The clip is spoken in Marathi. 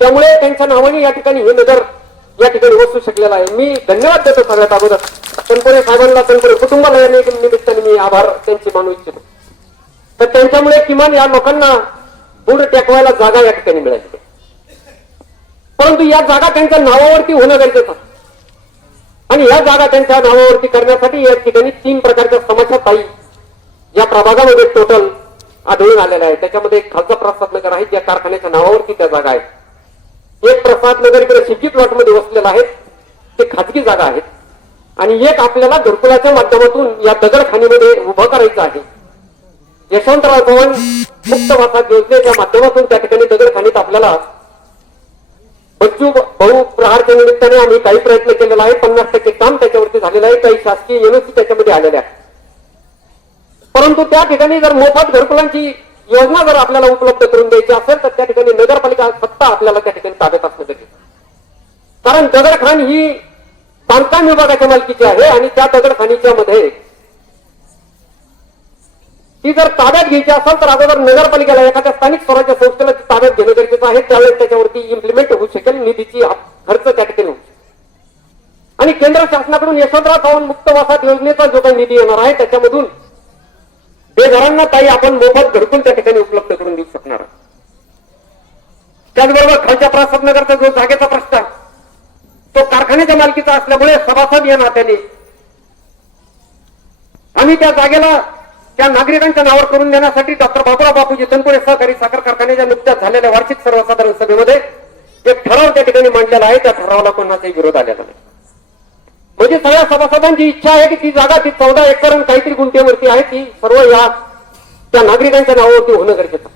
त्यामुळे त्यांच्या नावाने या ठिकाणी हे नगर या ठिकाणी वसू शकलेलं आहे. मी धन्यवाद देतो सगळ्यात अगोदर. तनपुरे साहेबांना तनपुरे कुटुंबाला या निमित्ताने मी आभार त्यांचे मानू इच्छितो. तर त्यांच्यामुळे किमान या लोकांना पुढे टेकवायला जागा या ठिकाणी मिळाली. परंतु या जागा त्यांच्या नावावरती होणं गरजेचं आणि या जागा त्यांच्या नावावरती करण्यासाठी या ठिकाणी तीन प्रकारच्या समस्या ताई या प्रभागामध्ये टोटल आढळून आलेल्या आहे त्याच्यामध्ये एक खालचा प्रसाद नगर आहे ज्या कारखान्याच्या नावावरती त्या जागा आहेत. एक प्रसाद नगर इकडे सिटी प्लॉटमध्ये वसलेला आहे ते खाजगी जागा आहेत. आणि एक आपल्याला घरकुलाच्या माध्यमातून या दगडखाणीमध्ये उभं करायचं आहे. यशवंतराव चव्हाण मुक्त वासात योजनेच्या माध्यमातून त्या ठिकाणी दगडखाणीत आपल्याला बच्चू भाऊ प्रहारच्या निमित्ताने आम्ही काही प्रयत्न केलेला आहे. पन्नास टक्के काम त्याच्यावरती झालेलं आहे. काही शासकीय एनओसी त्याच्यामध्ये आलेल्या आहेत. परंतु त्या ठिकाणी जर मोफत घरकुलांची योजना जर आपल्याला उपलब्ध करून द्यायची असेल तर त्या ठिकाणी नगरपालिका सत्ता आपल्याला त्या ठिकाणी ताब्यात असणं गरजेचं आहे. कारण दगडखान ही बांधकाम विभागाच्या मालकीची आहे आणि त्या दगडखानीच्या मध्ये ती जर ताब्यात घ्यायची असेल तर अगोदर नगरपालिकेला एखाद्या स्थानिक स्वराज्य संस्थेला ताब्यात घेणं गरजेचं आहे. त्यावेळेस त्याच्यावरती इम्प्लिमेंट होऊ शकेल निधीची खर्च त्या ठिकाणी होऊ शकेल. आणि केंद्र शासनाकडून यशवंतराव चव्हाण मुक्त वासात योजनेचा जो काही निधी येणार आहे त्याच्यामधून बेघरांना काही आपण मोफत घरकुल त्या ठिकाणी उपलब्ध करून देऊ शकणार त्याचबरोबर खालच्या प्रसाद नगरचा जो जागेचा कारखान्याच्या मालकीचा असल्यामुळे सभासद या नात्याने. आम्ही त्या जागेला त्या नागरिकांच्या नावावर करून देण्यासाठी डॉक्टर बाबुराव बापूजी तनपुरे सहकारी साखर कारखान्याच्या नुकत्याच झालेल्या वार्षिक सर्वसाधारण सभेमध्ये एक ठराव त्या ठिकाणी मांडलेला आहे. त्या ठरावाला कोणाचाही विरोध आलेला नाही. म्हणजे सगळ्या सभासदांची इच्छा आहे की ती जागा ती चौदा एकर काहीतरी गुंठेवरती आहे. ती सर्व या त्या नागरिकांच्या नावावरती होणं गरजेचं